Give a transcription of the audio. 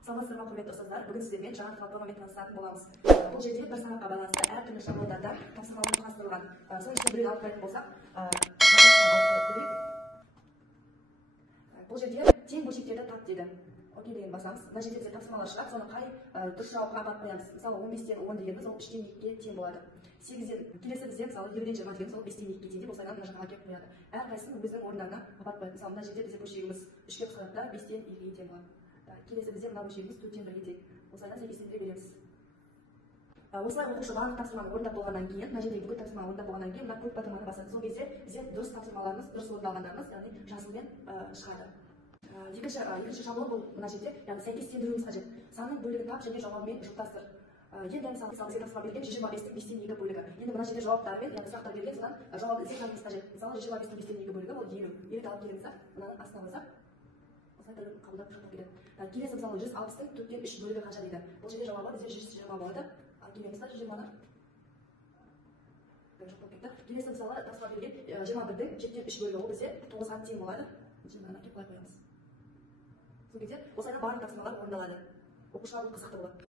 Саламатсыздар ма, құрметті ұстаздар? Бүгін сіздермен жаңа талаптама танысатын боламыз. Бұл жерде бір санатқа байланысты әртүрлі шаблондарда тапсырмалар құрастырылған. Соның ішінде біреуін алып қарайтын болсақ, бұл жерде тең бөлшектерді тап деді. Окей деген басамыз. Мына жерде бізде тапсырмалар шығады, соны қай дұрыс жауапқа апарып қоямыз. Мысалы 15-тен 10 дегеніміз ол 3-тен 2-ге тең болады. 8-ден келесі бізде мысалы 20-ден 20 деген сол 5-тен 2-ге тең деп осылай мына жаққа келіп қояды. Әрқайсысын өзінің орындарына апарып қояды. Мысалы мына жерде бізде бөлшегіміз 3-ке қысқарады да 5-тен 2-ге тең болады. Келесі бізде мына бөлшегіміз 4-тен 1-ге тең. Осылай сәйкестендіре береміз. Осылай оқушы барлық тапсырманы орындап болғаннан кейін, мына жердегі бүкіл тапсырманы орындап болғаннан кейін, мына көк батырманы басады. Сол кезде бізде дұрыс тапсырмаларымыз, дұрыс орындалғандарымыз, яғни жазумен шығады. Екінші шаблон бұл мына жерде, яғни сәйкестендіруіміз қажет. Санның бөлігін тап және жауабымен жұптастыр. Енді мысалы бізге тапсырма берген 25-тің 5-тен 2 бөлігі. Енді мына жерде жауаптармен, яғни сұрақтар берген, содан жауап іздеуіміз қажет. Мысалы 25-тің 5-тен 2 бөлігі ол 50. 50-ді алып келеміз да, мынаның астына қойсақ, осылай түрін қабылдап жұптап кетеді. Келесі мысалы 160-тың 4-тен 3 бөлігі қанша дейді. Бұл жерде жауабы бізде 120 болады. Келеміз да 120-ны. Жұптап кетті. Келесі мысалы тапсырма берген 21-дің 7-тен 3 бөлігі ол бізде 9-ға тең болады. 20-ны әкеп қоямыз. Сол кезде осылай барлық тапсырмалар орындалады. Оқушыларға қызықты болады.